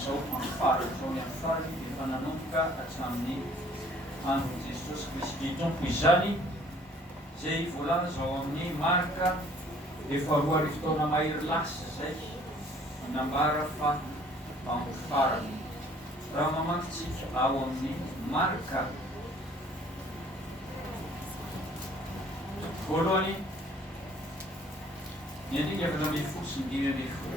izao afara izao ny afarany efa nanomboka hatramin'ny andron' Jesosy Kristy Tompo izany zay voalaza ao amin'ny marika efa roa arivo taona mahery lasa zay manambara fa andro farany. Raha mamakitsika ao amin'ny marika voalohany ny andiny efatra ambin'ny folo sy ny dimy ambin'ny folo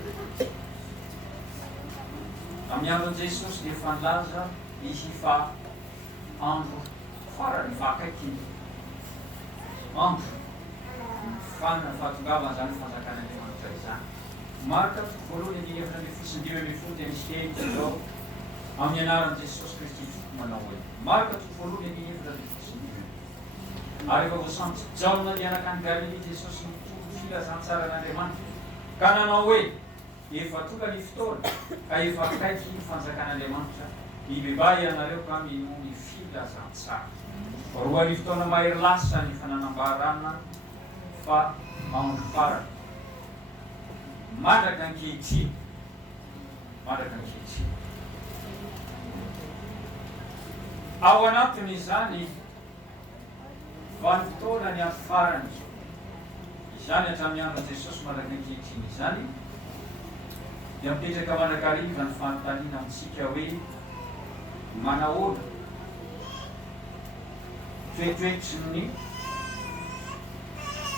amin'ny andron' Jesosy dia efa nilaza izy fa andro farany vakaiky andro fahatongavana zany fanjakan'Andriamanitra izany. Marika voalohany andiny efatra ambin'ny folo sy ny dimy ambin'ny folo dia misy teny zao amin'ny anaran'i Jesosy Kristy manao hoe marika voalohany andiny efatra ambin'ny folo sy ny dimy. Ary efa voasantsy Jaona nianaka any Galilea Jesosy nitondro filazantsara an'Andriamanitra ka nanao hoe efa tonga ny fotoana ka efa akaiky ny fanjakan'Andriamanitra hibebay ianareo ka mino ny filazantsara. Roa arivo taona mahery lasa ny fananambarana fa andro farany mandraka ankehitriny ao anatiny izany vanim-potoana ny andro farany izany hatramin'ny andron' Jesosy mandraka ankehitriny izany dia mipetraka manakariva ny fanontaniana amintsika hoe manahoana toetoetry ny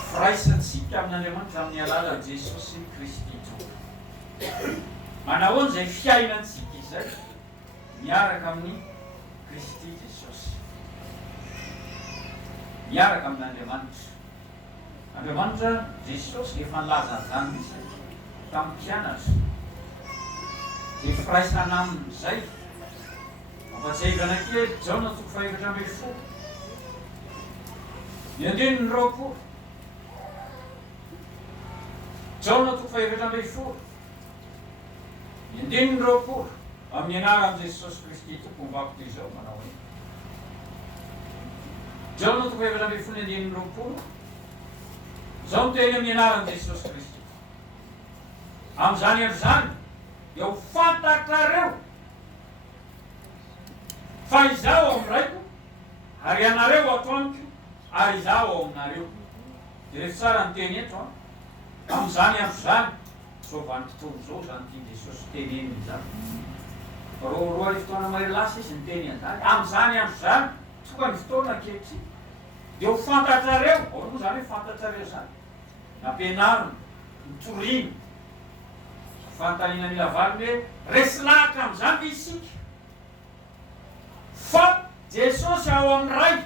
firaisantsika amin'Andriamanitra amin'ny alalan'i Jesosy Kristy Tompo. Manahoana izay fiainantsika izay miaraka amin'ny Kristy Jesosy, miaraka amin'Andriamanitra. Andriamanitra Jesosy efa nilaza an'izany izay tamin'ny mpianatra dia firaisana amin'izay mampatsahivana kely Jaona toko faefatra ambin'ny folo ny andininy roapolo Jaona toko faefatra ambin'ny folo ny andininy roapolo amin'ny anaran'i Jesosy Kristy Tompo mivako toy izao manao hoe Jaona toko faefatra ambin'ny folo ny andininy roapolo izao miteny amin'ny anaran'i Jesosy Kristy amin'izany andro zany dia ho fantatrareo fa izaho ao amiraiko ary ianareo ato amiko ary izaho ao aminareo. Dia rehefa tsara ny teny eto amin'izany andro zany zao vanim-potoana zao zany tia Jesosy teneniny zany. Roa arivo taona mahery lasa izy ny teny an'izany amin'izany andro zany tonga ny fotoana ankehitriny dia ho fantatrareo ao moa zany hoe fantatrareo zany nampianarina nitoriana fanontaniana mila valiny hoe resy lahatra amin'izany dia isika fa Jesosy ao amin'ny ray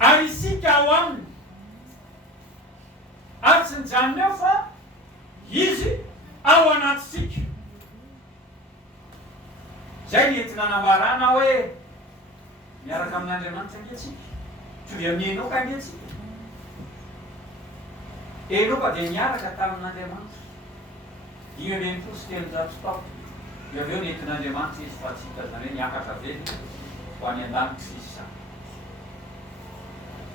ary isika ao aminy ary tsy nijanona eo fa izy ao anatisika. Zay ny entina nambarana hoe miaraka amin'Andriamanitra angeatsika to dia amin'ny Enoka angeatsika. Enoka dia miaraka tamin'Andriamanitra 5 sy 300 taona dia avy eo nentin'Andriamanitra izy fa tsy hita zany hoe niakatra velona ho any an-danitra izy zany.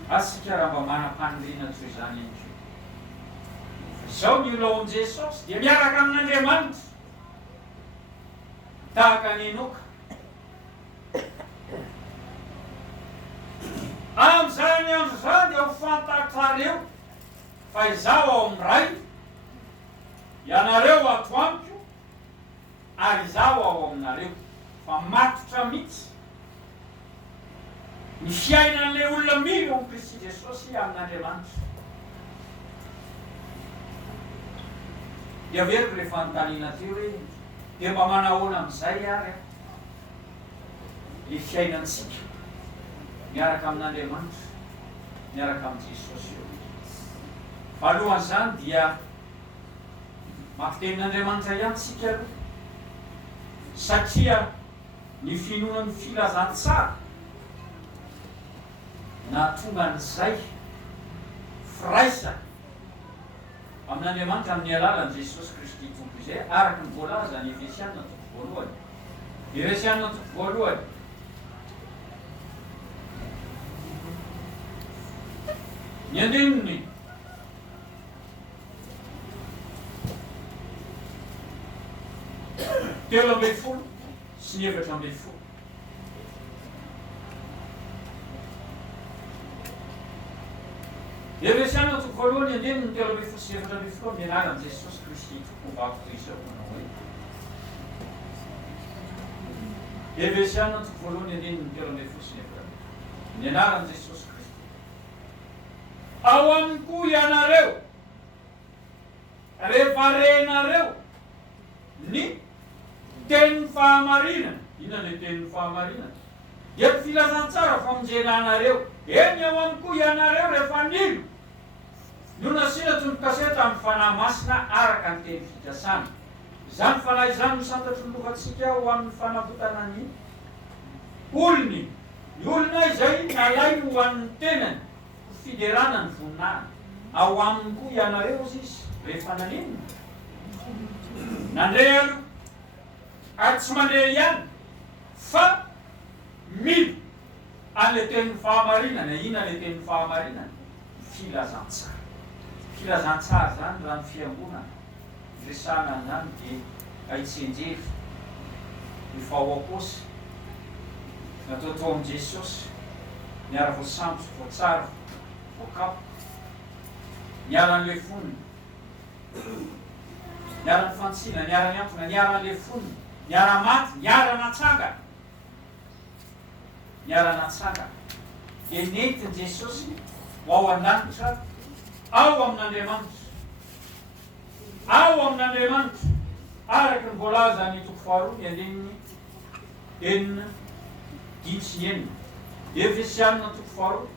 Asika raha mba manam-paniriana toy izany ihany koa. Izao ny olona ao amin'i Jesosy dia miaraka amin'Andriamanitra tahaka ny Enoka. Amin'izany andro zany dia ho fantatrareo fa izaho ao amin'ny ray, ianareo ato amiko ary izaho ao aminareo. Fa matotra mihitsy ny fiainan'ilay olona milo amin'ny Kristy Jesosy amin'Andriamanitra. Dia veriko ilay fanontaniana teo hoe dia mba manahoana amin'izay ary ilay fiainantsika miaraka amin'Andriamanitra, miaraka amin'i Jesosy eo. Alohan'izany dia mampitenin'Andriamanitra ihany tsika aloha satria ny finoan'ny filazantsara na tonga n'izay firaisana amin'Andriamanitra amin'ny alalan'i Jesosy Kristy Tompo izay araka ny voalaza ny Efesiana toko voalohany. Efesiana toko voalohany ny andininy telo ambin'ny folo sy ny efatra ambin'ny folo. Efesiana toko voalohany andininy telo ambin'ny folo sy ny efatra ambin'ny folo amin'ny anaran'i Jesosy Kristy tompoko Kristy manao hoe. Efesiana toko voalohany andininy telo ambin'ny folo sy ny efatra ambin'ny folo amin'ny anaran'i Jesosy Kristy. Ao aminy koa ianareo rehefa renareo ny tenin'ny fahamarinana. Inona le tenin'ny fahamarinana? Dia filazantsara famonjena anareo. Eny ao aminy koa ianareo rehefa nilo no nasiana tombokasety amin'ny fanahy masina araka ny teny fikasana. Izany fanahy izany no santatry ny lovatsika ho amin'ny fanavotana ny olony. Ny olona izay nalay ho an'ny tenany fiderana ny voninahiny. Ao aminy koa ianareo izy rehefa nanenina nandray aloha ary tsy mandray ihany fa mila an'le tenin'ny fahamarinana. Ina le tenin'ny fahamarinana? Filazantsara. Filazantsara zany raha ny fiangonana resana zany dia aitsenjery ny fahoapôsy natao tao amin'i Jesosy niara voasambotsy voatsara voakapo niaran'le foniny niara-ny fantsina niara-ny antona niaran'le foniny niara maty niara-natsanga niara-natsanga dia nentiny Jesosy ho ao an-danitra ao amin'Andriamanitra. Ao amin'Andriamanitra araky ny voalaza ny toko faharoa ny andininy enina dimy sy ny enina. Efesiana toko faharoa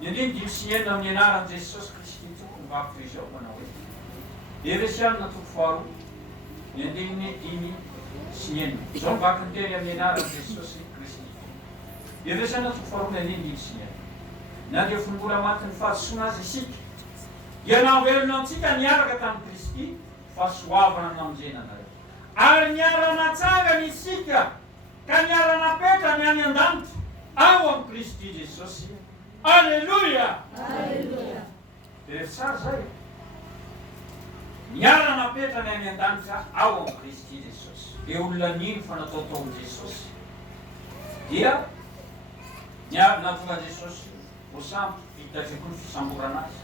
ny andininy dimy sy ny enina amin'ny anaran'i Jesosy Kristy toko mivako izao manao hoe. Efesiana toko faharoa ny andininy dimy sy ny enina. Izao mivako ny teny amin'ny anaran'i Jesosy Kristy. Efesiana toko faharoa ny andininy dimy sy ny enina. Na dia fonimbola matin'ny fahasoana azy isika dia navelona antsika niaraka tamin'i Kristy fahasoavana namonjena anareo. Ary niara-natsangana isika ka niara-napetra ny any an-danitra ao amin'i Kristy Jesosy. Alleluia! Alleluia! Rehefa tsara zay. Niara-napetra ny any an-danitra ao amin'i Kristy Jesosy. Dia olona nino fa natao taon'i Jesosy? Dia natonga Jesosy voasambo vitatry koa ny fisamborana azy,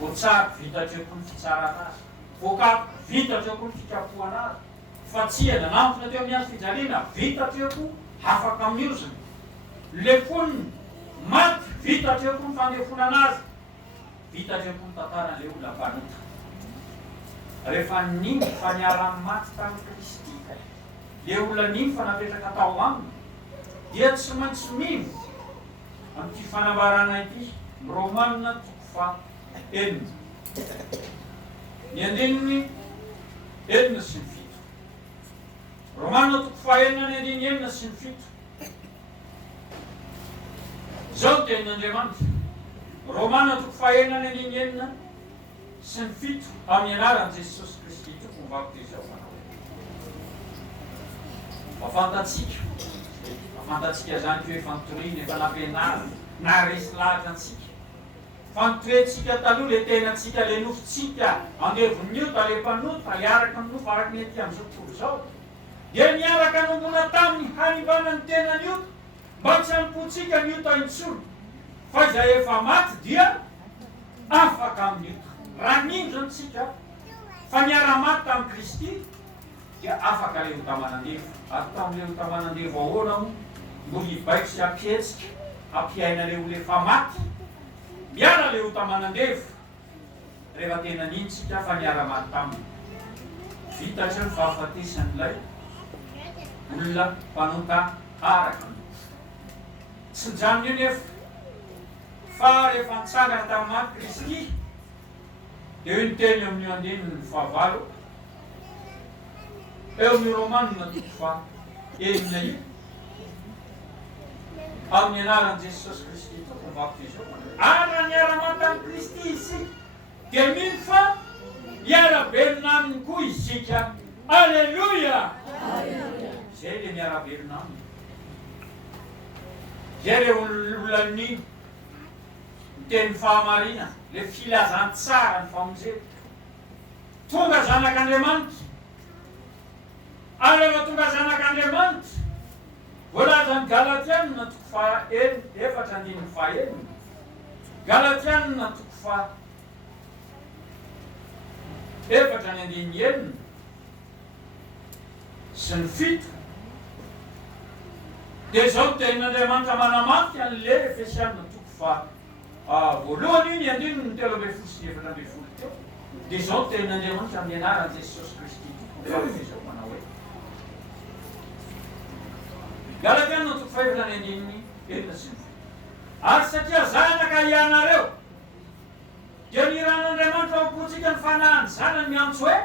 voatsara vitatry koa ny fitsarana azy, voakapo vitatry koa ny fikapohana azy, fatsiana nantona teo amin'ny azy fijaliana vitatry koa afaka miozina, le foniny maty vitatry koa ny fandefonana azy, vitatry koa ny tantaran'le olona mpanota. Rehefa niny fa niara-ny maty tamin'i Kristy le olona niny fa napetraka tao aminy dia tsy maintsy mino amin'ity fanambarana ity Romanina toko faha enina ny andininy enina sy ny fito. Romanina toko faha enina ny andininy enina sy ny fito. Zao tenin'Andriamanitra. Romanina toko faha enina ny andininy enina sy ny fito amin'ny anaran'i Jesosy Kristy toko mivako izao manao. Afantatsika zany hoe fanotoriana efa nampianarina na resy lahatra antsika. Fanotorentsika taloha le tenatsika le nofotsika andevon'ny ota le mpanota hiaraka amin'ny nofo araky ny aty amin'izao tontolo zao. Dia niaraka nombona tamin'ny hanimbanany tenany ota mba tsy hanompotsika ny ota intsony. Fa izay efa maty dia afaka amin'ny ota. Raha nino zany tsika fa niara-maty tamin'i Kristy dia afaka le ota manandevo. Ary tamin'le ota manandevo ahoana mo mbola hibaiko sy hampietsika hampiaina le olo efa maty miara le ota manandevo rehefa tena nintsika fa niara-maty taminy. Vitatry ny fahafatesan'ilay olona mpanota araka. Tsy janony io nefa fa rehefa nitsangana tamin'ny maty Kristy dia io ny teny amin'ny andininy fahavalo eo amin'ny Romanina toko faha enina io amin'ny anaran'i Jesosy Kristy toko mivako izao. Ary niara-maty amin'i Kristy isika dia mino fa miara-belona aminy koa isika. Alleluia! Zay le miara-belona aminy. Zay le olonan'ny teny fahamarina, le filazantsara ny famonjena. Tonga zanak'Andriamanitra ary mahatonga zanak'Andriamanitra voalaza ny Galatianina toko efatra andininy fahaenina, Galatianina toko efatra ny andininy enina sy ny fito. Dia izao tenin'Andriamanitra manamarika an'le Efesianina toko voalohany ny andininy ny telo ambin'ny folo sy efatra ambin'ny folo teo. Dia izao tenin'Andriamanitra amin'ny anaran'i Jesosy Kristy izao manao hoe Galatianina toko fahaefatra ny andininy enina sy ny fito. Ary satria zanaka ianareo dia niran'Andriamanitra ampotsika ny fanahany zanany miantso hoe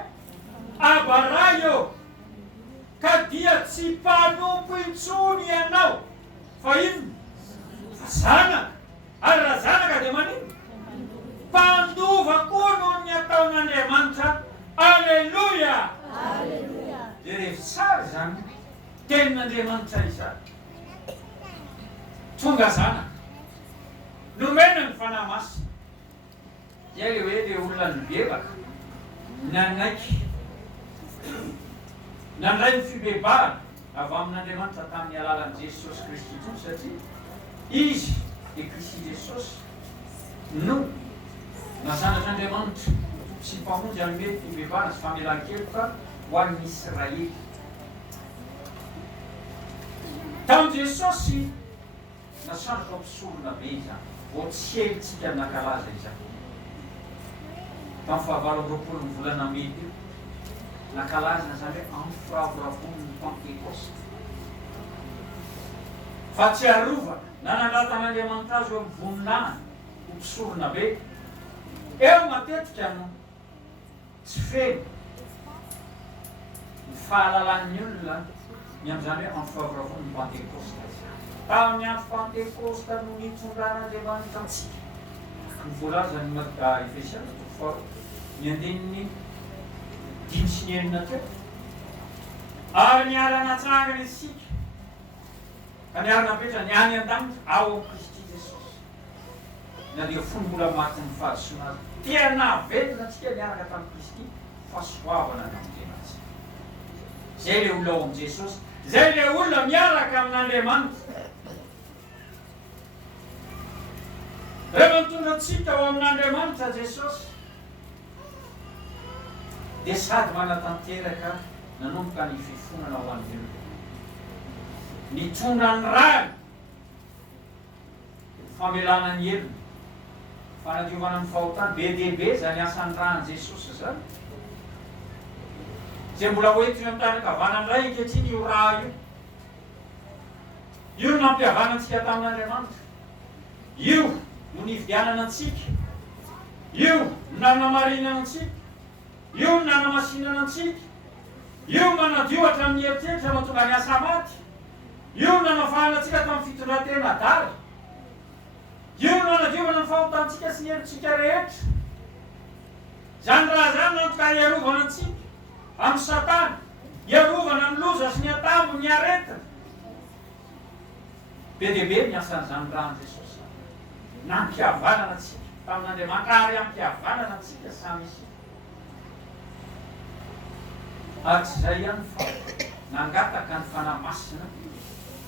Abaray eo, ka dia tsy mpanompo intsony ianao fa inona? Fa zanaka. Ary raha zanaka dia manino? Mpandova koa noho ny ataon'Andriamanitra. Alleluia! Dia rehefa tsara zany tenin'Andriamanitra izany, tonga zanaka nomena ny fanahy masina. Dia le hoe le olona nibebaka nanaiky nandray ny fibebahana avy amin'Andriamanitra tamin'ny alalan'i Jesosy Kristy itony, satria izy dia Kristy Jesosy no nazanatr''Andriamanitra sy mpamonjy amin'ny fibebahana sy famelan-keloka ho an'ny Israely. Tamin'i Jesosy nasandraka mpisorona be izany, vao tsy helitsika nakalaza izany. Tamin'ny fahavalo amby roapolo ny volana Mety io nakalazana zany hoe amfiravoravonin'ny Pentecoste. Fa tsy arovana nanandratan'Andriamanitra azy eo amin'ny voninahiny ho mpisorona be. Eo matetika no tsy feno ny fahalalan'ny olona ny amin'izany hoe amfiravoravonin'ny Pentecoste. Tamin'ny andro Pentecoste no nitondran'Andriamanitra antsika. Ny voalaza ny Efesiana toko faharoa ny andininy dimy sy ny enina teo. Ary niara-natsangana isika ka niara-napetra ny any an-danitra ao amin'ny Kristy Jesosy. Na dia fony mbola maty ny fahasoana azy. Tena velona antsika niaraka tamin'ny Kristy fahasoavana namonjenatsika. Zay le olona ao amin'i Jesosy, zay le olona miaraka amin'Andriamanitra. Rehefa mitondra antsika ao amin'Andriamanitra Jesosy, dia sady manatanteraka nanomboka ny fifonana ho an'ny olona. Nitondra ny rano, famelana ny elona, fanadiovana ny fahotana, be dia be zany asan'ny rano Jesosy zany. Zay mbola ho ety amin'ny tany kavanana iray ankehitriny io raha io. Io no nampihavanantsika tamin'Andriamanitra. Io no nividianana antsika. Io no nanamarinana antsika. Io no nanamasinana antsika. Io no nanadio hatramin'ny heritreritra mahatonga ny asa maty. Io no nanafahana antsika tamin'ny fitondran-tena dara. Io no nanadiovana ny fahotantsika sy ny helotsika rehetra. Zany raha zany nantoka iarovana antsika amin'ny Satana, iarovana amin'ny loza sy ny atambo, ny aretina. Be dia be ny asan'izany raha ny Jesosy. Nampihavanana antsika tamin'Andriamanitra ary ampihavanana antsika samy isika. Ary tsy izay ihany fa nangataka ny fanahy masina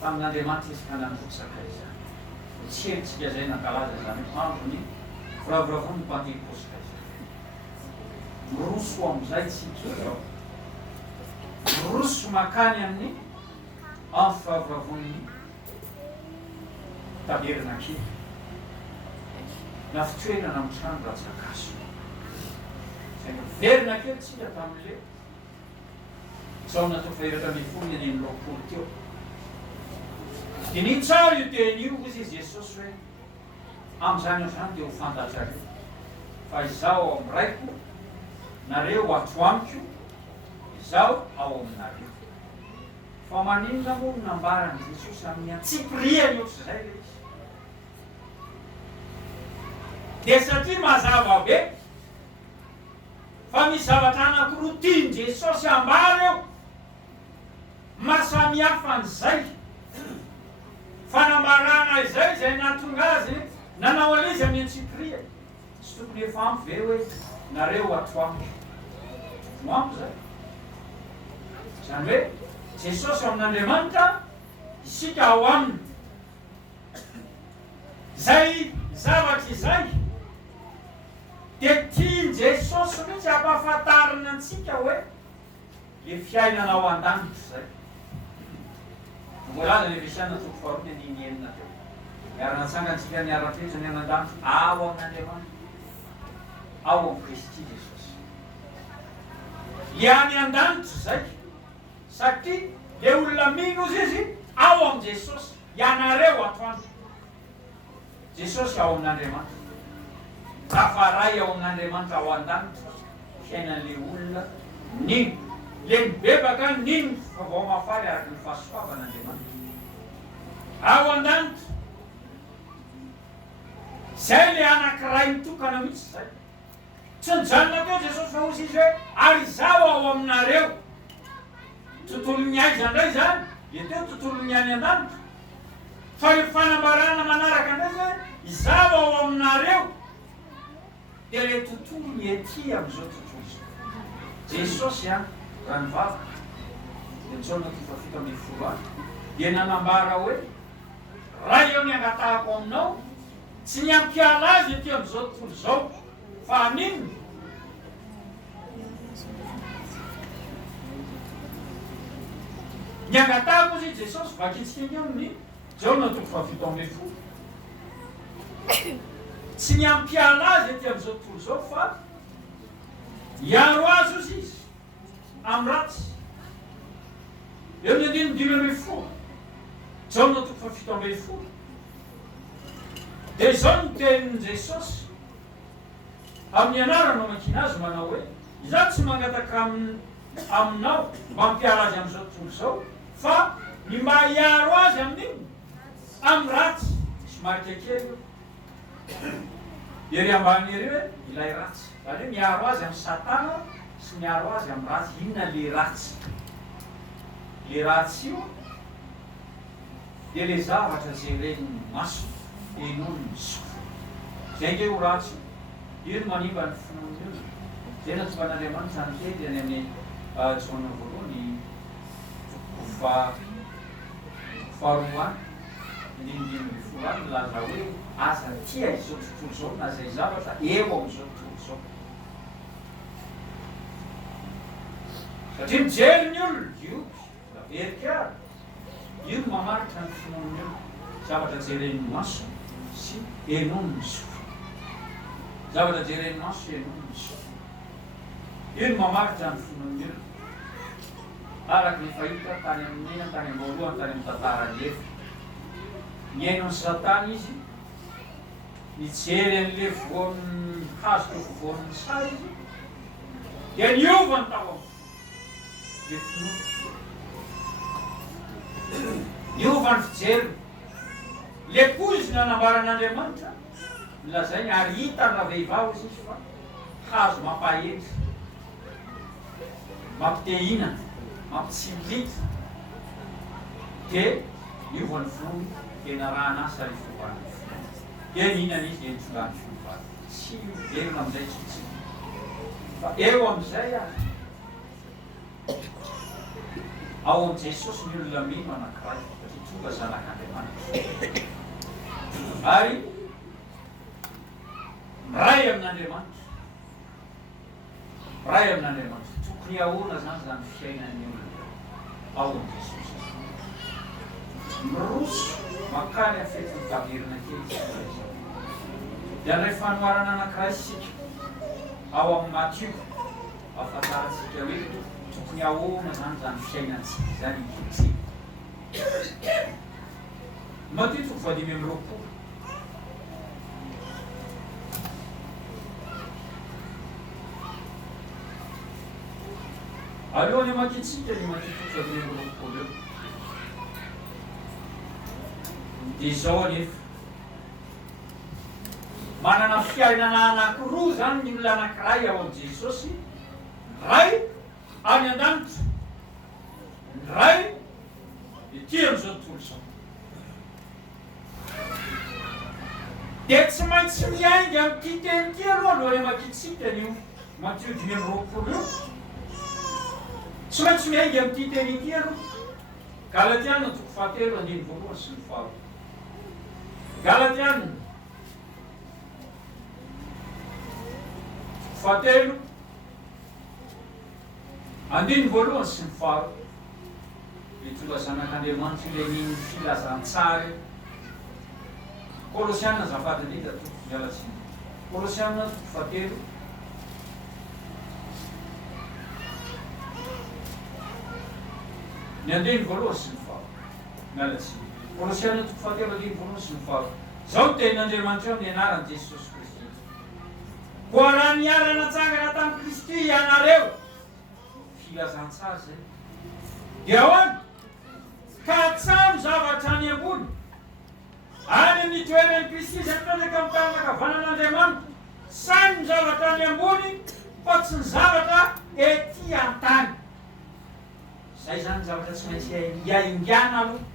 tamin'Andriamanitra izy ka nandrotsaka izany. Tsy helitsika izay nankalaza izany ambony firavoravonin'ny Pentecoste izany. Miroso amin'izay tsika izao. Miroso makany amin'ny firavoravonin'ny tabernakely. Na fitoerana amin'ny trano ratsakaso. Verina kely tsika tamin'ile taona toko fahaefatra ambin'ny folo ny andininy roapolo teo. Dia nitsara io teny io izy Jesosy hoe amin'izany amin'izany dia ho fantatrareo fa izaho ao amin'ny raiko, nareo ato amiko, izaho ao aminareo. Fa maninona moa no nambarany Jesosy amin'ny antsipiriany ohatr'izay le izy. Dia satria mazava be fa misy zavatra anankiroa tiany Jesosy ambara eo mahasamihafa an'izay fanambarana izay zay nahatonga azy nanao an'izy amin'ny antsipiriany. Tsy tokony efa ampy ve hoe nareo ato amiko. No ampy zay. Zany hoe Jesosy amin'Andriamanitra, isika ao aminy. Zay zavatra izay dia tia Jesosy mihitsy ampahafantarina antsika hoe le fiainana ao an-danitra zay. Voalaza ny Efesiana 4:1 teo. Miarana tsangantsika ny ara-petsany any an-danitra ao amin'Andriamanitra, ao amin'ny Kristy Jesosy. Le any an-danitra zay, satria le olona mino izy ao amin'ny Jesosy. Ianareo atoandro Jesosy ao amin'Andriamanitra. Rafaray ao amin'Andriamanitra ao an-danitra, fiainan'le olona nino, le mibebaka nino fa vao mafaly araky ny fahasoavan'Andriamanitra ao an-danitra. Zay le anankiray mitokana mihitsy zay. Tsy nijanona teo Jesosy fa hozy izy hoe ary zao ao aminareo. Tontolon'ny aiza indray zany, le teo tontolon'ny any an-danitra. Fa le fanambarana manaraka indray zany, izao ao aminareo. Dia le tontolo ny ety amin'izao tontolo izao. Jesosy raha nivavaka, dia nitsona 7:10 dia nanambara hoe raha eo ny angatahako aminao, tsy ny ampiala azy ety amin'izao tontolo izao, fa amin'inona? Ny angatahako izy Jesosy vakitsika amin'ny Jona 7:10. Tsy ny ampiala azy ety amin'izao tontolo izao, fa hiaro azy izy amin'ny ratsy. Eo ny 5:10. Jona 7:10. Dia izao ny tenin'i Jesosy amin'ny anarana mankina azy manao hoe izaho tsy mangataka aminao mba hampiara azy amin'izao tontolo izao, fa ny mba hiaro azy amin'iny amin'ny ratsy. Somary kely ery ambany ery hoe ilay ratsy. Zany hoe miaro azy amin'ny Satana sy miaro azy amin'ny ratsy. Inona le ratsy? Le ratsy io dia le zavatra jeren'ny maso, enon'ny sofo. Zay nge ho ratsy io no manimba ny finoana io. Zay natsofan'Andriamanitra nykely any amin'ny Jona 1:faharoa any milaza hoe asa tia izao tontolo izao na zay zavatra eo amin'izao tontolo izao. Satria mijery ny olona io verika io no mamaritra ny finoana io. Zavatra jeren'ny maso sy enon'ny sofo. Zavatra jeren'ny maso sy enon'ny sofo. Io no mamaritra ny finoana io. Araky ny fahita tany amin'ny tany am-boalohany tany amin'ny tantarany efa. Ny ainon'ny Satana izy, mijery an'le voan'ny hazo teo voan'ny sary izy, dia niovany tao aminy. Le finoana. Niovany fijery. Le pozy nanambaran'Andriamanitra, milazainy ary hitana vehivavy izy fa hazo mampahendry, mampitehina, mampitsimilika. Dia niovany finoana. Tena raha anasa ry fovany. Dia mihinana izy dia nitsongany fovany. Tsy verina amin'izay tsitsy. Fa eo amin'izay ao amin'i Jesosy ny olona mino anankiray, satria tonga zanak'Andriamanitra. Ary miray amin'Andriamanitra. Miray amin'Andriamanitra. Tokony ahoana zany fiainan'ny olona ao amin'i Jesosy. Miroso makany afety taverina kely. Dia ilay fanoharana anankiray isika ao amin'ny Matthieu ahafantarantsika hoe tokony ahoana zany fiainantsika zany ikitsika. Matthieu 5:20. Alohan'ny makitsika ny Matthieu 5:20 eo. Dia izao anefa manana fiainana anankiroa zany ny olona anankiray ao amin'i Jesosy. Ray any an-danitra, ny ray ety amin'izao tontolo izao. Dia tsy maintsy miainga amin'ity teny ity aloha alohan'ny makitsika ny Matthieu 5:20 io. Tsy maintsy miainga amin'ity teny ity aloha. Galatiana toko fahatelo andiny voalohany sy ny faharoa. Galatiana toko fahatelo andiny voalohany sy ny faharoa. Mitondra zanak'Andriamanitra ilay niny filazantsary. Kolosiana zafady ndrindra toko mialatsiny. Kolosiana toko fahatelo ny andiny voalohany sy ny faharoa. Mialatsiny. Kolosiana toko fahatelo andiny voalohany sy ny faharoa. Zao tenin'Andriamanitra eo ny anaran'i Jesosy Kristy. Koa raha niarana tsangana tamin'i Kristy ianareo, filazantsary zay. Dia ahoana? Ka tsaro zavatra any ambony. Any amin'ny toeran'i Kristy izay mipetraka amin'ny tanan'ankavanan'Andriamanitra. Sainy ny zavatra any ambony, fa tsy ny zavatra ety an-tany. Zay zany zavatra tsy maintsy iaingana aloha.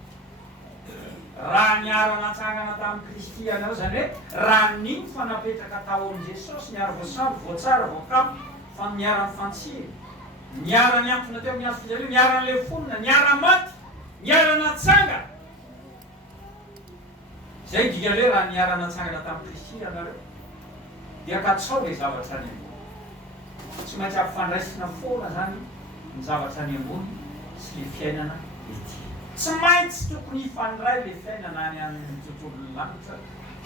Raha niarana tsangana tamin'i Kristy ianareo, zany hoe raha niny fa napetraka tao amin'i Jesosy, niara voasambo, voatsara, voakapo, fa niara mifantsiry. Niara niantona teo amin'ny hazo fijalina, niara n'ilay fonina, niara maty, niara natsanga. Zay dika le raha niara natsangana tamin'i Kristy ianareo, dia katsao ilay zavatra any ambony. Tsy maintsy ampifandraisina foana zany ny zavatra any ambony sy le fiainana ety. Tsy maintsy tokony hifandray le fiainana any amin'ny tontolon'ny lanitra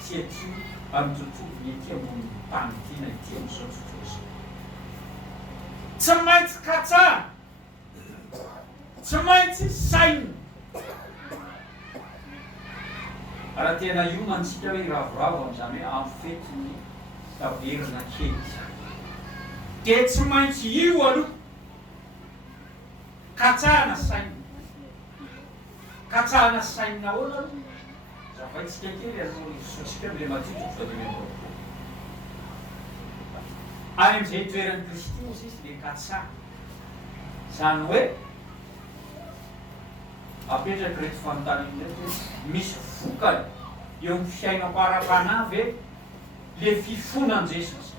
sy ety amin'ny tontolony ety ambony tany ity na ety amin'izao tontolo izao. Tsy maintsy katsahana, tsy maintsy saina. Raha tena iomantsika hoe ravoravo amin'izany hoe amfetiny taverina kely izany. Dia tsy maintsy io aloha katsahana saina. Katsahana saina ahoana aloha? Zavaitsika kely aloha isotsika amin'ilay matitoko fa dia any amin'izay toeran'i Kristy moa izy dia katsaha. Zany hoe apetraka reto fanontaniana reto hoe misy vokany eo amin'ny fiainako ara-panavy le fifonan'i Jesosy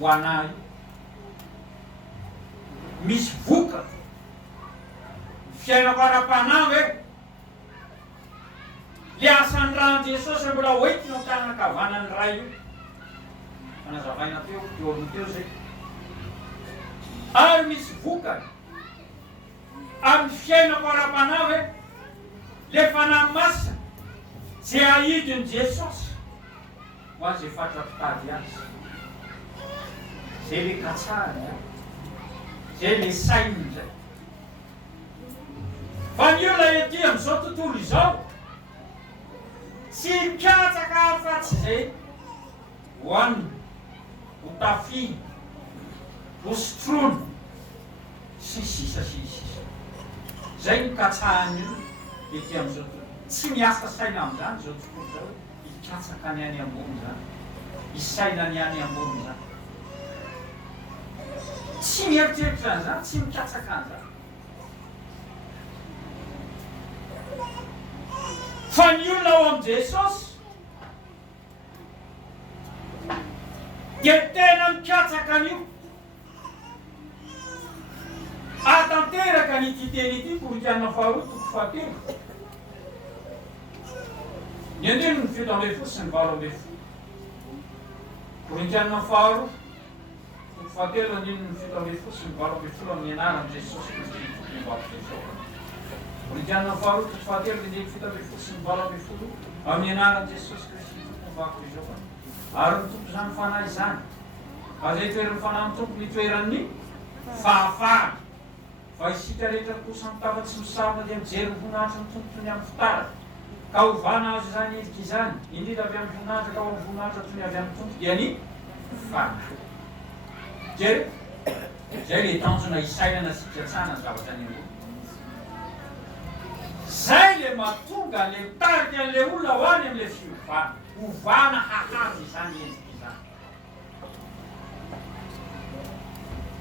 ho anahy. Misy vokany fiainako ara-panavy le asan'ny rahan'i Jesosy mbola hoentiny ao tanankavanany ray io. Fanazavaina teo amin'ny teo zay. Ary misy vokany amin'ny fiainako ara-panavy le fanahy masina zay ahidin'i Jesosy ho azy fatrapitady azy. Zay le katsahany, zay le sainy zay. Fa ny olona ety amin'izao tontolo izao tsy mikatsaka afa-tsy zay hoanina, ho tafiny, ho sotroina, sy sisa. Zay ny katsahany io ety amin'izao tontolo. Tsy miasa saina amin'izany zao tontolo zao hoe hikatsaka ny any ambony zany, hisaina ny any ambony zany. Tsy mieritreritra an'izany, tsy mikatsaka an'izany. Fa ny olona ao amin'i Jesosy dia tena mikatsaka an'io. Atanteraka n'ity teny ity Toriteny faharoa toko fahatelo. Ny andiny ny fito ambin'ny folo sy ny valo ambin'ny folo. Toriteny faharoa toko fahatelo andiny ny fito ambin'ny folo sy ny valo ambin'ny folo amin'ny anaran'i Jesosy Kristy tokony vakotr'izao. Toriteny faharoa toko fahatelo andiny ny fito ambin'ny folo sy ny valo ambin'ny folo amin'ny anaran'i Jesosy Kristy tokony vakotr'izao. Ary ny tompo zany fanahy izany. Azay toeran'ny fanahy ny tompo mitoeran'ny fahafahana. Fa isika rehetra kosa mitafatsy misarona dia mijery ny voninahitra ny tompo toy ny amin'ny fitaratra. Ka ovana azy izany endrika izany, indrindra avy amin'ny voninahitra ka ho amin'ny voninahitra toy ny avy amin'ny tompo dia ny fanahy. Jery, zay le tanjona isainana sy fiatsana ny zavatra any ambony. Zay le mahatonga le mitarika an'ilay olona ho any amin'ilay fiovana. Ovana hahazy izany endrika izany.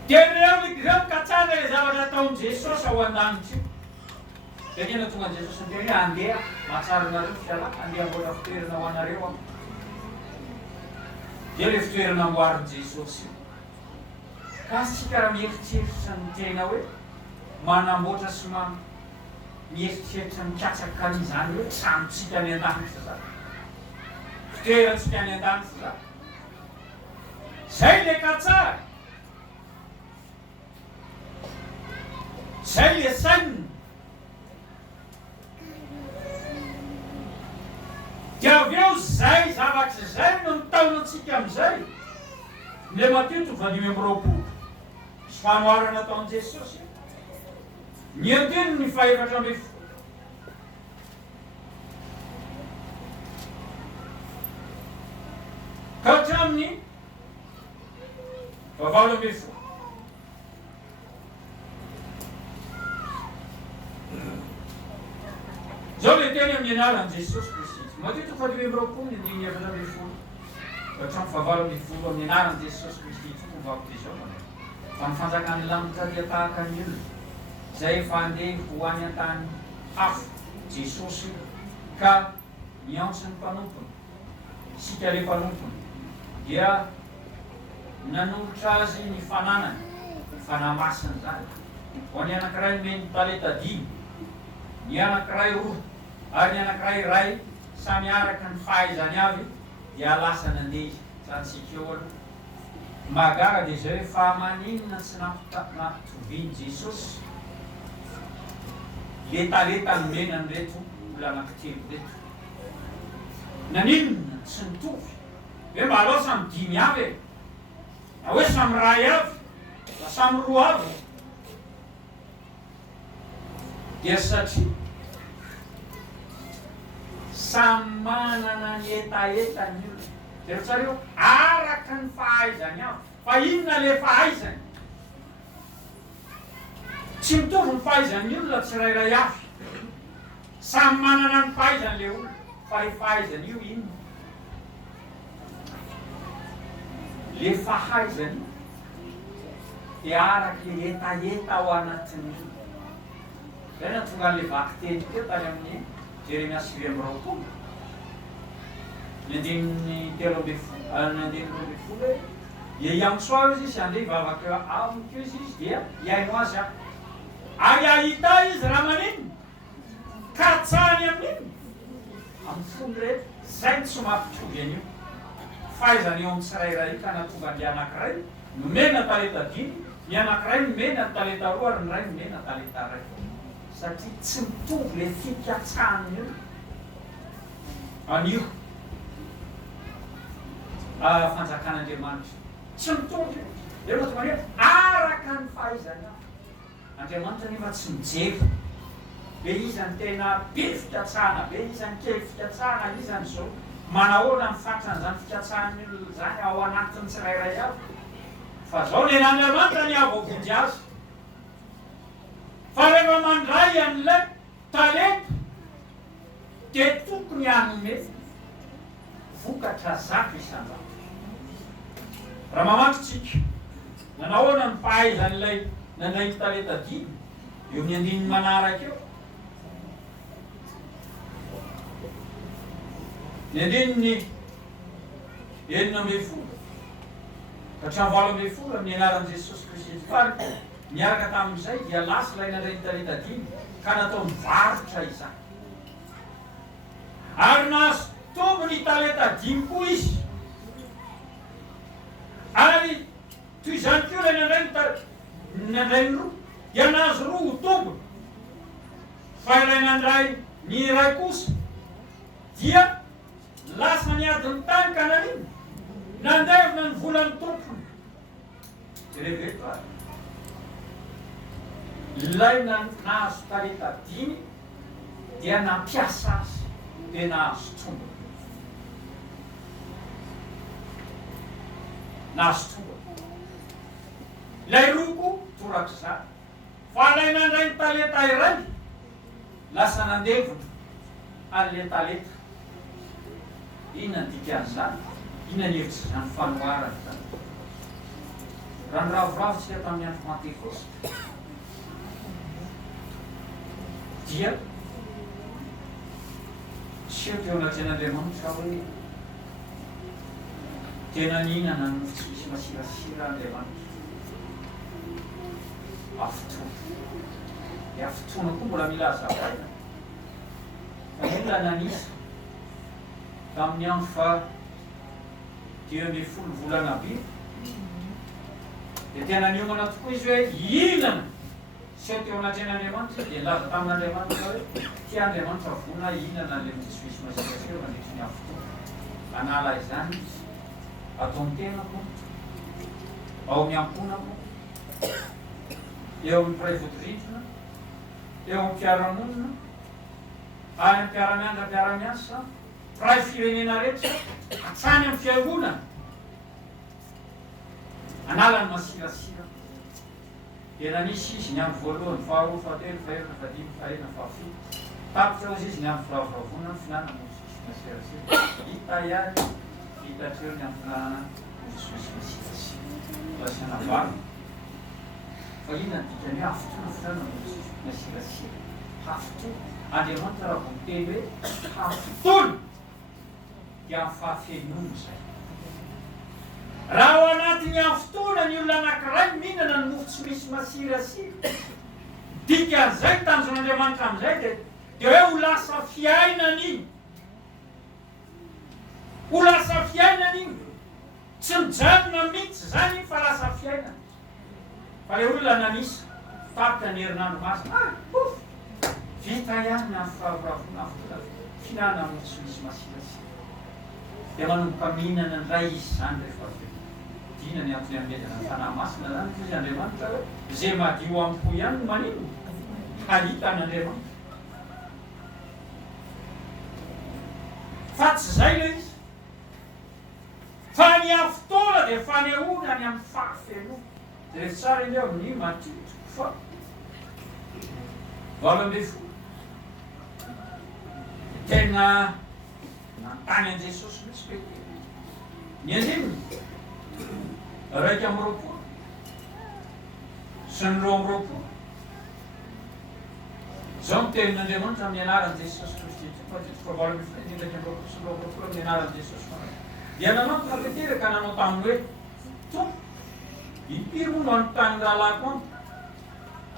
Dia reo mikatsaka le zavatra ataon'i Jesosy ao an-danitra io. Dia tena tonga an'i Jesosy ny teny hoe andeha mahatsara anareo fiala, andeha mbola fitoerana ho anareo aho. Dia le fitoerana amboarin'i Jesosy io. Ka tsika raha mieritreritra ny tena hoe manamboatra sy mieritreritra mikatsaka izany hoe tranotsika any an-danitra zany, fitoerantsika any an-danitra zany. Zay le katsara, zay le saina. Dia avy eo zay zavatra zay no mitaona antsika amin'izay. Le Mateo 5:20 sy fanoharana ataon'i Jesosy. Ny andiny ny 4 ka hatramin'ny 9. Zao le teny amin'ny anaran'i Jesosy Kristy. Mateo 5:20 ny 9 hatramin'ny 9 amin'ny anaran'i Jesosy Kristy tompony vavy zao. Fa ny fanjakany lanitra tahaka ny olona zay efa handeha ho any an-tany hafa Jesosy ka miantso ny mpanompony. Sika le mpanompony dia nanolotra azy ny fananany, ny fanamasiny zany. Ho ny anankiray meny talenta 5, ny anankiray 2, ary ny anankiray ray samy araka ny fahaizany avy dia lasa nandeha zany sika eo aloha. Mahagaga dia zay hoe fa maninona tsy nampitoviany Jesosy le talenta nomenany reto olona anankitelo reto. Naninona tsy nitovy hoe mba alao samy 5 avy e, na hoe samy ray avy na samy 2 avy. Dia satria samy manana ny etaetany olona. Dia tsara eo araka ny fahaizany avy. Fa inona le fahaizany? Tsy mitovy ny fahaizan'ny olona tsirairay avy. Samy manana ny fahaizany le olona. Fa le fahaizany io inona? Le fahaizany dia araka le etaeta ao anatin'ny olona. Zay na tonga an'le vaky teny teo tany amin'ny Jeremia 9:20. Ny 3:20 dia iamsoa izy sy andeha hivavaka amiko izy dia hiaino azy aho. Ary ahita izy raha maninona? Katsany amin'iny amin'ny fony rehetra. Zay tsy mampitovy an'io. Fahaizany eo amin'ny tsirairay ka natonga ny anankiray nomena talenta 5, ny anankiray nomena ny talenta 2 ary ny ray nomena talenta 1. Satria tsy mitovy le fikatsahany io an'io fanjakan'Andriamanitra. Tsy mitovy. Dia mahatonga hoe araka ny fahaizany aho. Andriamanitra nefa tsy mijery be izany tena be fikatsahana, be izany kely fikatsahana, izany zao manahoana mifatran'izany fikatsahan'ny olona zany ao anatin'ny tsirairay avy. Fa zao nen'Andriamanitra ny avovonjy azy. Fa rehefa mandray an'ilay talenta dia tokony hanome vokatra zaka isan'andro. Raha mamantotsika nanahoana ny fahaizan'ilay nandray talenta 5 eo amin'ny andininy manaraka eo. Ny andininy 9 hatramin'ny 20 amin'ny anaran'i Jesosy Kristy fary niaraka tamin'izay dia lasa ilay nandray ny talenta 5 ka natao mivarotra izany. Ary nahazo tombony talenta 5 koa izy. Ary toy izany koa ilay nandray ny 2 dia nahazo 2 tombony. Fa ilay nandray ny iray kosa dia lasa niadiny tany ka nanino nandevina ny volan'ny tompony. Reveto ary ilay nahazo talenta 5 dia nampiasa azy dia nahazo tombony. Nahazo tombony. Ilay 2 koa toraka izany. Fa ilay nandray ny talenta iray lasa nandevina an'ilay talenta. Inona ny dikan'izany? Inona ny hevitra izany fanoharana zany? Raha ny ravoravitsika tamin'ny andro Pentekoste dia tsy eo teo anatrehan'Andriamanitra hoe tena nihinana ny mofo tsy misy masirasira Andriamanitra. Avotory. dia fotoana koa mbola mila zavaina fa olona nanisa tamin'ny andro fa 12 volana be dia tena niomana tokoa izy hoe inana sy eo teo anatren'Andriamanitra dia laza tamin'Andriamanitra hoe tia Andriamanitra vona inana le misy masikaseo mandritry ny fotoana anala izany izy atao ny tenako ao amin'ny amponako eo amin'ny mpiray-vodirindrina eo amin'ny mpiara-monina any amin'ny mpiara-miandra mpiara-miasa ray firenena rehetra hatrany amin'ny fiangonana anala ny masirasira dia nanisy izy ny andro voalohany faharoa fahatelo faherina fahadimy fahaenina fahafito tapitra ozy izy ny andro firavavavona ny finanana mosisy masirasira hita ihany hitatreo ny amin'ny finanana mosisy masirasira lasana valo fa inona dikany hoe hafitoana finanana mosisy masirasira hafitoana Andriamanitra raha vao miteny hoe hafitoana dia amin'ny fahafenoana zay raha ao anatin'ny hafitoana ny olona anankiray mihinana ny mofo tsy misy masirasira dikan'izay tanjon'Andriamanitra amin'izay dia hoe ho lasa fiainana iny ho lasa fiainana iny tsy mijanona mihitsy zany fa lasa fiainana fa le olona nanisa tapitra ny herinandro masina vita ihany na faharavona fihinana mofo tsy misy masirasira dia manomboka mihinana ny ray izy zany rehefa dina ny antony amedana ny fanahy masina zany izy Andriamanitra hoe zay madio amiko ihany no manino hahita an'Andriamanitra fa tsy zay le izy fa ny hafitoana dia fanehoana ny amin'ny fahafenoana dia rehefa tsara ileo amin'ny matitoko fa 12 tena nantany an Jesosy mihitsy be ny andininy raiky amin'ny roapolo sy ny roa amin'ny roapolo zao ny tenin'Andriamanitra amin'ny anaran'i Jesosy Kristy tokoka 12 ndraiky amin'ny roapolo sy ny roa amin'ny roapolo amin'ny anaran'i Jesosy dia nanao napeteraka nanao taminy hoe tompo impiry moa no anontany rahalako any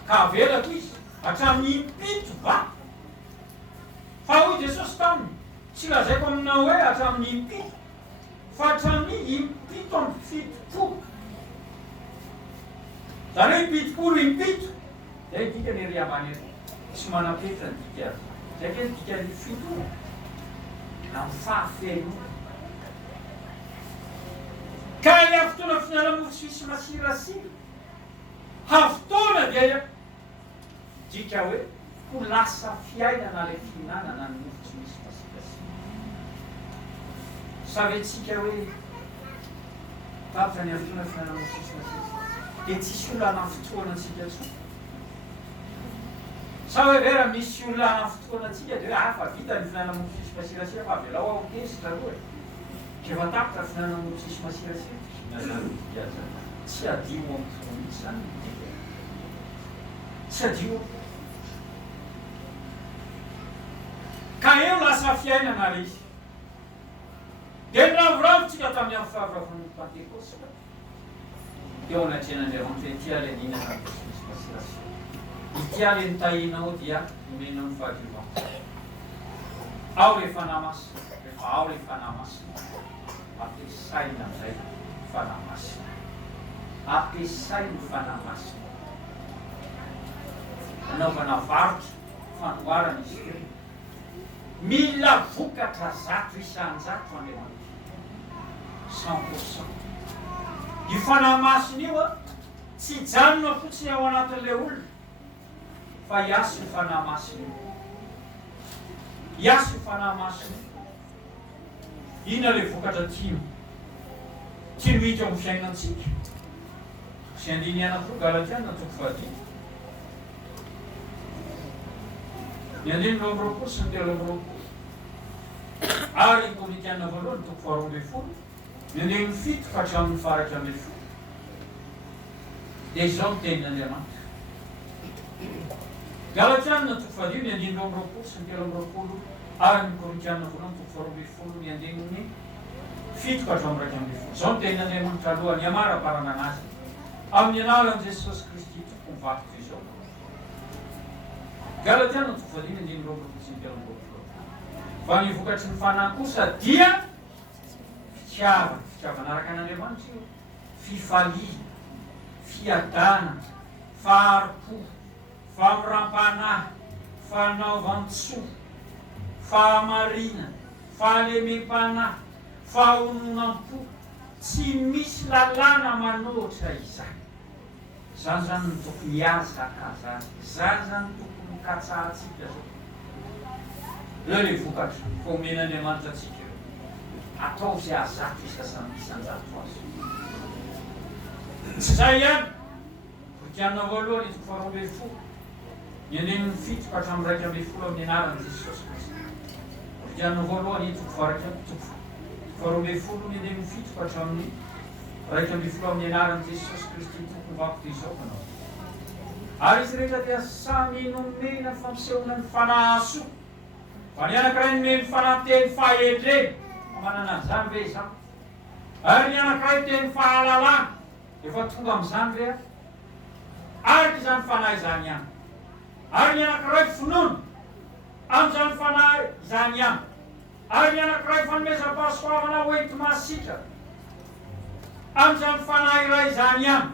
ka avelako izy hatramin'ny impito ba fa hoy Jesosy taminy tsy lazaiko aminao hoe hatramin'ny impito fa hatramin'ny impito amin'ny fitopolo zany hoe impitopolo impito zay dika ny ry amanery tsy manapetra ny dika azy zay ke ny dika ny fito na ny fahafenoana ka ny hafitoana fihinana mofo tsy misy masirasira hafitoana dia dika hoe ho lasa fiainana le fihinanana ny mofo tsy misy masirasira savetsika hoe tapitra ny hafitoana fihinana mofo tsy misy masirasira dia tsisy olona anafotoana antsika tso sa hoe vera misy olona anafotoana antsika dia hoe fa vita ny fihinana mofo tsy misy masirasira fa avelao ao tesitra aloha kefa tapitra fihinana mofo tsy misy masirasira tsy adio amin'ny fotoana mihitsy zany tsy adio ka eo lasa fiainana le izy dia niravoravitsika tamin'ny amin'ny faharavon'ny Pentekosta eo anatren'Andriamanitra hoe tia le nihinana mofo tsy misy masirasira itia le nitahinao dia omenao ny fahadiovana ao le fanahy masina rehefa ao le fanahy masina ampiasaina amin'izay fanahy masina ampiasaina fanahy masina anaovana varotra fanoharana izy teo mila vokatra zato isan-jato Andriamanitra 100%. Io fanahy masina io tsy janona fotsiny ao anatin'ilay olona fa hiasy ny fanahy masina io hiasy ny fanahy masina inona le vokatra tiano tiano hita eo amin'ny fiainantsika sy andiny anatoko Galatiana toko 10 ny andiny roa amby roapolo sy ny telo amby roapolo ary ny Korintena voalohany toko 12 ny andiny ny fito ka hatramin'ny faraka amby folo dia izao ny tenin'Andriamanitra Galatiana toko 10 ny andiny roa amby roapolo sy ny telo amby roapolo ary ny Korintena voalohany toko 12 ny andiny ny fito ka hatramin'ny raika amby folo izao ny tenin'Andriamanitra alohan'ny amara-paranana azy amin'ny anaran'i Jesosy Kristy tompony vakoka izao Galatiana tokofaliny andimy roapolo sy ny telom-polo. Fa ny vokatry ny fanahy kosa dia fitiavana araka an'Andriamanitra io, fifaliana, fiadana, faharom-po, famoram-panahy, fanaovan-tsoa, fahamarina, fahalemem-panahy, fahononam-po, tsy misy lalàna manoatra izany. Zany zany ny tokony hiazaka zany, zany zany tokony mikatsahantsika zao. Eo le vokatra fomen'Andriamanitra atsika eo. Atao izay azato isanjato azy. Tsy zay ihany, Korinthiana voalohany toko faharoa ambin'ny folo, ny andinin'ny fito ka hatramin'ny raika ambin'ny folo amin'ny anaran'i Jesosy Kristy. Korinthiana voalohany toko faharoa ambin'ny folo, ny andinin'ny fito ka hatramin'ny raika ambin'ny folo amin'ny anaran'i Jesosy Kristy tokony vako izao manao. Ary izy rehetra dia samy nomena fampisehoana ny fanahy-soa. Fa ny anankiray nomeny fananteny fahendreny, manana an'izany ve izany? Ary ny anankiray teny fahalalàna, efa tonga amin'izany ve? Ary izany fanahy izany ihany. Ary ny anankiray finoana, amin'izany fanahy izany ihany. Ary ny anankiray fanomezam-pahasoavana hoenti masika, amin'izany fanahy iray izany ihany.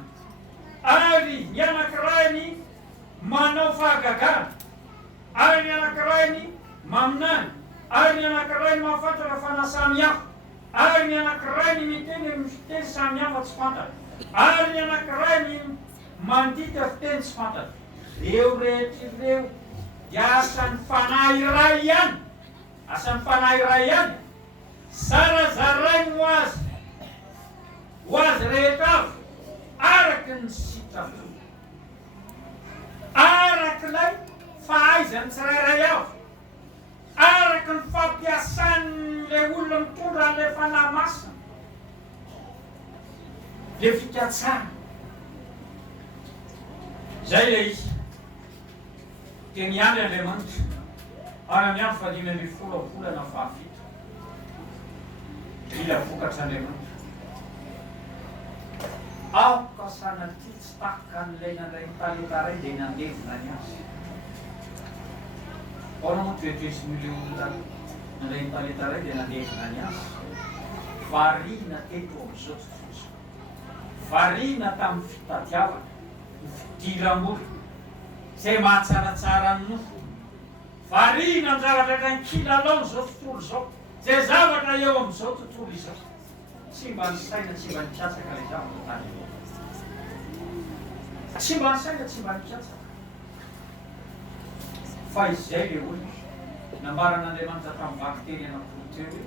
Ary ny anankiray ny manao fahagagana, ary ny anankiray ny maminany, ary ny anankiray ny mahafantatra fanahy samihafa, ary ny anankiray ny miteny amin'ny fiteny samihafa tsy fantatra, ary ny anankiray ny mandika fiteny tsy fantatra. Reo rehetra ireo dia asan'ny fanahy iray ihany, asan'ny fanahy iray ihany, zarazarainy ho azy rehetra avy araky ny sitrafo, arak'ilay fahaizany tsirairay avy, araky ny fampiasan'le olona mitondra an'le fanahy masina, le fikatsana. Zay le izy teny andry Andriamanitra ary amin'ny andro fahadimy ambin'ny folo amin'ny volana fahafito, mila vokatra Andriamanitra. Aoka sanatria tsy tahaka an'ilay nandray talenta ray dia nandevina ny azy. Ahoana moa toetresy n'ilay olona nandray ny talenta ray dia nandevina ny azy? Variana teto amin'izao tontolo izao. Variana tamin'ny fitadiavana, ny fidiram-bola, izay mahatsaratsara ny nofo. Variana amin'ny zavatra ny kilalao n'izao tontolo izao, izay zavatra eo amin'izao tontolo izao. Tsy mba ny saina, tsy mba ny mikatsaka ilay zavatra tany. Tsy mba ny saina, tsy mba ny mikatsaka. Fa izay le olona nambaran'Andriamanitra tamin'ny vaky teny anankoroa teo hoe,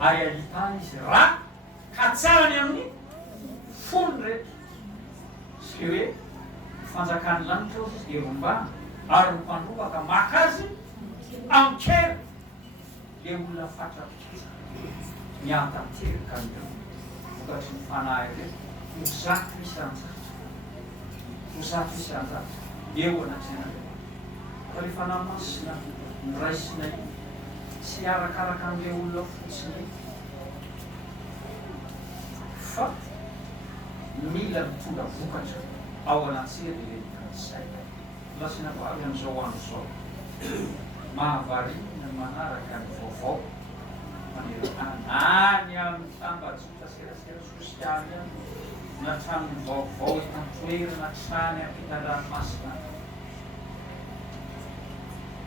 ary ahitana izy raha katsahany amin'ny fony rehetra. Sy le hoe fanjakany lanitra izy dia rombana ary ny mpandrovaka maka azy ankera. Le olona fatrapiketsaka miantanteraka ny vokatry ny fanahy rehetra ho zato isanjato, ho zato isanjato eo anatrany Andriamanitra. Fa le fanahy masina ny raisina io tsy arakaraka an'le olona fotsiny io, fa mila mitondra vokatra ao anatsika le mikatsaka. Lasina vavy amin'izao andro izao, mahavarina manaraka ny vaovao manerantany any amin'ny tambajotra serasera sosialy any, na tranony vaovao etantoerana trany am-Mpitandrina masina.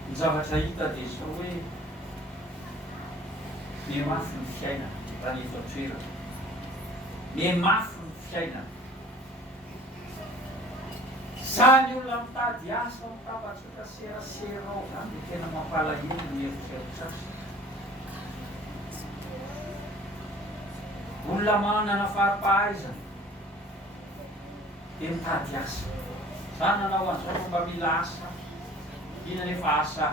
Ny zavatra hita dia zao hoe mihamafy ny fiainana raha ny eto toerana, mihamafy ny fiainana. Zany olona mitady asa mitambajotra serasera ao zany dia tena mampalahelo ny eritreritry azy. Olona manana fari-pahaizana dia mitady asa. Zany nanao an'izao mba mila asa, ina nefa asa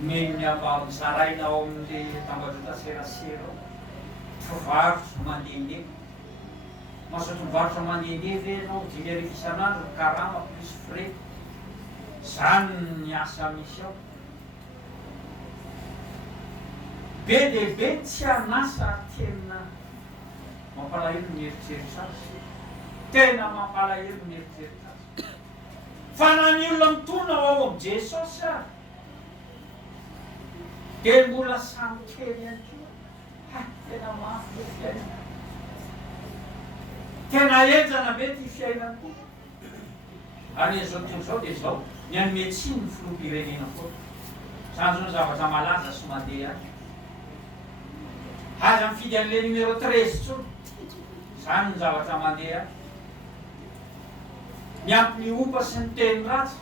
mba mizaraina ao amin'le tambajotra serasera ao. Mpivarotra mandehandeha, mazoto mivarotra mandehandeha ve ianao 5 arivo isan'andro karama plus frais. Zany ny asa misy ao. Be dia be tsy anasa tena mampalahelo ny eritreritry azy, tena mampalahelo ny eritreritry azy. Fa na ny olona mitona ao am Jesosy a dia mbola samy kely ihany koa. Tena mafy le fiainana. Tena enjana be ty fiainana koa. Ary izao tontolo izao dia izao ny anome tsiny ny filoham-pirenena foana. Izany zao zavatra malaza sy mandeha any. Aza mifidy an'ilay numéro 13 tsony. Izany ny zavatra mandeha any. Miampy ny opa sy ny teny ratsy.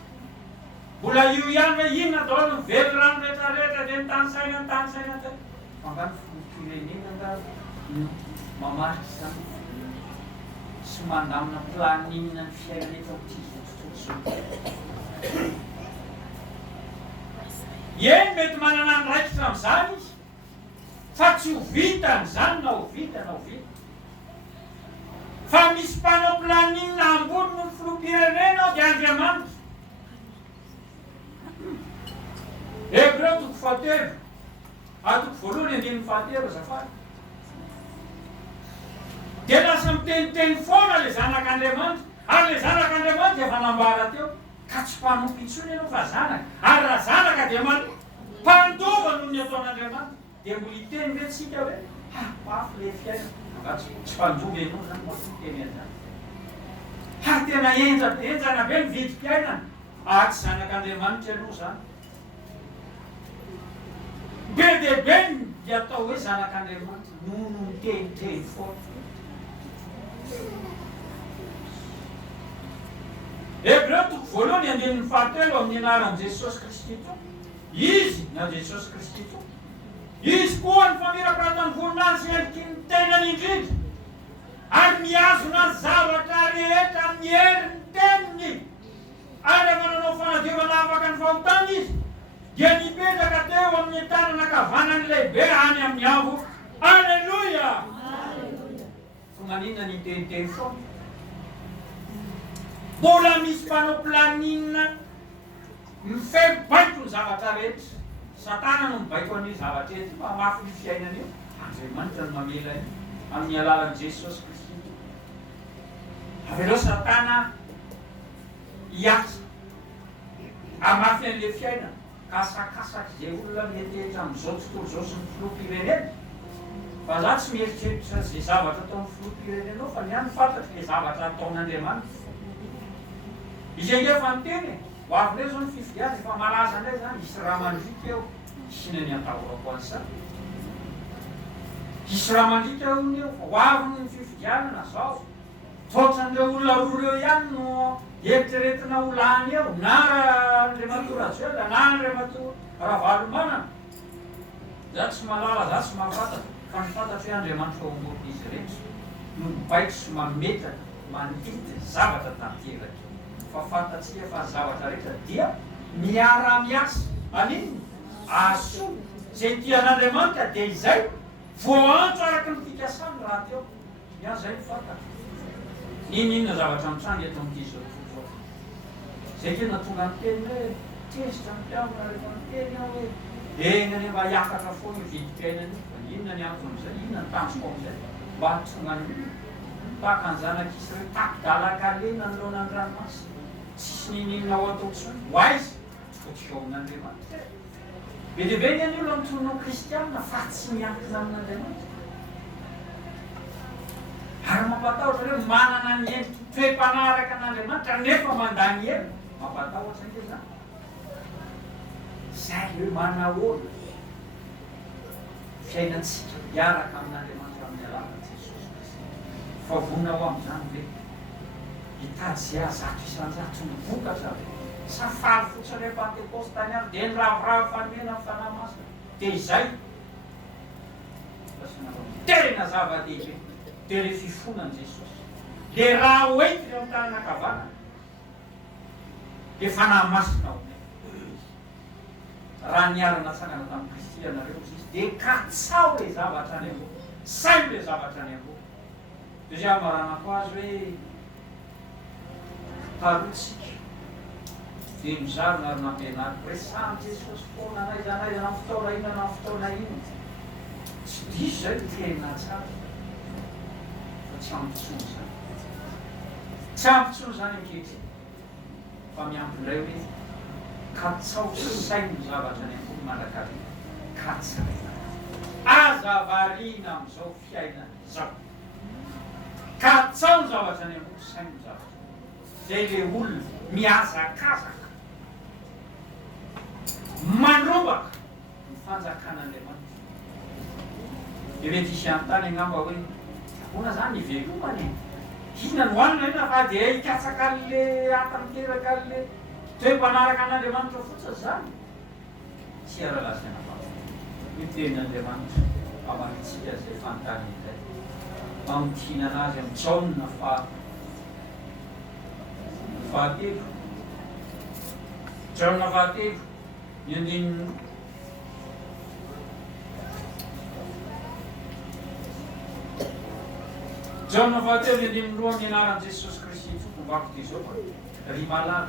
Mbola io ihany hoe inona daholo mivelo rano rehetrarehetra dia ny tanysaina ny tanysaina teny. Fangano filoham-pirenena angaro mamaritra izany. Sy mandamina planinina ny fiainana eto amin'ity. Eny mety manana ny raikitra amin'izany izy. Fa tsy ho vitany izany na ho vita na ho vita. Fa misy mpanao planinina ambony ny filoham-pirenena dia Andriamanitra. Hebreo toko fahatelo. Toko voalohany andininy fahatelo azafady. Dia lasa miteniteny foana le zanak'Andriamanitra. Ary le zanak'Andriamanitra dia efa nambara teo. Ka tsy mpanompo intsony ianao fa zanaka. Ary raha zanaka dia mpandova noho ny ataon'Andriamanitra. Dia mbola hiteny ve tsika hoe mafy le fiainana. Tsy mpandova ianao zany mafy teny an'izany. Ary tena enjana be mividim-piainana. Tsy zanak'Andriamanitra ianao zany. Be dia be dia atao hoe zanak'Andriamanitra noho miteniteny foana. Hebreo toko voalohany andininy fahatelo amin'ny anaran'i Jesosy Kristy to. Izy na Jesosy Kristy to. Izy koa ny famiraparatany voninahitra sy endriky ny tenany indrindra. Ary miazona ny zavatra rehetra amin'ny herin'ny teniny. Ary mananao fanadiovana afaka ny fahotana izy. Dia nipetraka teo amin'ny tanana kavanany lehibe any amin'ny avo. Alleluia! Fa maninona ny teniteny foana. Mbola misy mpanao planinina mifehy-baiko ny zavatra rehetra. Satana no mibaiko an'io zavatra rehetra. Fa mafy ny fiainana io. Andriamanitra no mamela io amin'ny alalan'i Jesosy Kristy. Avelao Satana hiasa hamafy an'ilay fiainana. Kasakasaky izay olona mihetehetra amin'izao tontolo izao sy ny filoham-pirenena. Fa za tsy mieritreritra izay zavatra ataon'ny filoham-pirenenao fa ny any fantatry ilay zavatra ataon'Andriamanitra. Izay efa miteny ho avinay zao ny fifidiana efa malaza anay zany isy raha mandrika eo isinany atahorako an'izany. Isy raha mandrika eo eo fa ho aviny ny fifidianana zao. Totran'ireo olona roa reo ihany no eritreretina ho lany eo na Andriamanitra Rajoela na Andriamanitra Ravalomanana. Za tsy malala, za tsy mahafantatra fa ny fantatry hoe Andriamanitra omborona izy rehetra no mibaiko sy mametaka manitity zavatra tanteraka. Fa fantatsika fa ny zavatra rehetra dia miara-miasa. Aniny? Aso izay tian'Andriamanitra dia izay voantso araky ny fikasany raha teo. Ia zay ny fantatra. Inona zavatra mitranga eto amin'ity zao tontolo. Zay tena tonga ny teny hoe tezitra ny mpiambina rehefa ny teny aho hoe eny any mba hiakatra foana vidim-piainana io. Inona ny antony amin'izay? Inona ny tanjoko amin'izay? Mba hatonga ny tahaka ny zanak'isy hoe taki-dala-kalena ny loanany ranomasina. Tsisy ninona ao atao tsony. Ho aizy fotsika ao amin'Andriamanitra. Be dia be ny any olona mitononao kristianina fa tsy miankina amin'Andriamanitra. Ary mampatahotra hoe manana ny endriky toe-panaraka an'Andriamanitra nefa mandany hely. Mampatahotra ny zany. Zay hoe manahoana fiainantsika miaraka amin'Andriamanitra amin'ny alalan'i Jesosy Kristy. Fa vonina ho amin'izany hoe hitady izay azato isan-jato ny vokatra hoe sa faly fotsiny hoe Pentecoste tany any dia ny ravoravo fanomena amin'ny fanahy masina. Dia izay tena zava-dehibe. Dia le fifonan'i Jesosy. Le raha hoenty eo amin'ny tanana ankavanana dia fanahy masina ao. Raha niarana tsangana tamin'ny Kristy ianareo izy dia katsao le zavatra any ambony. Saio le zavatra any ambony. Dia zay amaranako azy hoe tarotsika dia mizarona ary nampianary presany Jesosy foana anaiza anaiza amin'ny fotoana inona na amin'ny fotoana inona. Tsy diso zay ny fiainana tsara. Tsy ampitsony zany. Tsy ampitsony zany ankehitriny. fa miampindray hoe katsao sainy zavatra ny ambony mandrakary katsaina azavariana amin'izao fiainana izao katsao ny zavatra ny ambony sainy zavatra zay le olona miazakazaka manovaka ny fanjakan'Andriamanitra de mety isy antany angamba hoe ahoana zany ivelomany hina no hanina ina fa de hikatsaka an'le atamiteraka an'le toe-mpanaraka an'Andriamanitra fotsiny zany tsy ara-lazaina fa mitenin'Andriamanitra amanitsika zay fantany izay mamotihina anazy amin'ny Jaona fahatelo Jaona fahatelo ny andininy Jaona fahatelo ny andininy roa amin'ny anaran'i Jesosy Kristy tompom-bako ty zao ry malala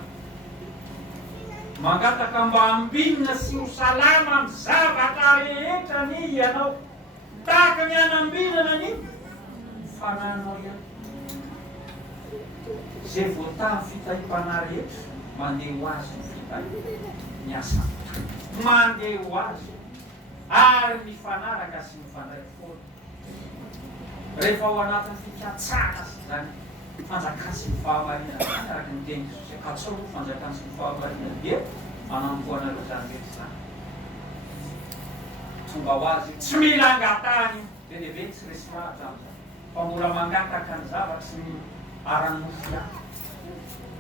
mangataka mba ambinina sy ho salama amin'ny zavatra rehetra ny ianao tahaka ny anambinana ny fananao ihany zay voatany fitahim-pana rehetra mandeha ho azy ny fitahy ny asa mandeha ho azy ary mifanaraka sy mifandray foana rehefa ao anatin'ny fikatsaka sy zany fanjakana sy ny fahamarinana zany araky ny teny Jesosy katsao no fanjakana sy ny fahamarinana dia manamboanareo zany rehetra zany tonga ho azy tsy mila angatahany be dehibe tsy resy lahatra am'zany fa mbola mangataka ny zavatra sy ny aranofo ihany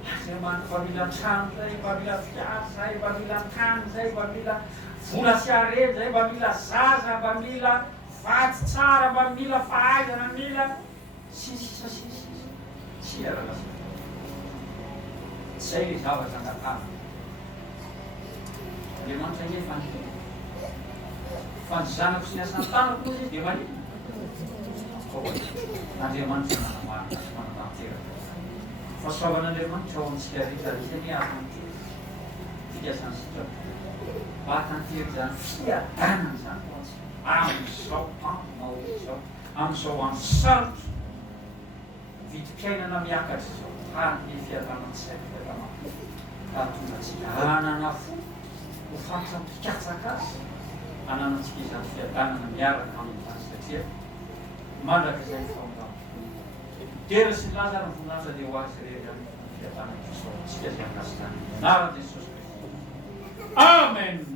Andriamanitra mba mila trano zay, mba mila fiara zay, mba mila tany zay, mba mila vola sy areny zay, mba mila zaza, mba mila vaty tsara, mba mila fahaizana, mila sisisa tsy ara-lasa zay le zavatra angatahana Andriamanitra nye fanjizanako sy ny asany tanako izy de manina Andriamanitra manamarina sy manatanteraka fahasoavan'Andriamanitra ao amintsika rehetra zay ny atantery fiasany sitraka atantery zany fiadanana zany amin'izao amin'izao amin'izao andro sarotra vidim-piainana miakatra izao hany fiadanana-tsaina fiadanana ka tonga tsika anana fo ho fantatra mpikatsaka azy ananantsika izany fiadanana miaraka amin'izany satria mandraka izay faondana tera sy ny lazara ny voninahitra dia ho azy rehetra fiadanana Jesosy tsika zay anasitany anaran'i Jesosy Kristy amen.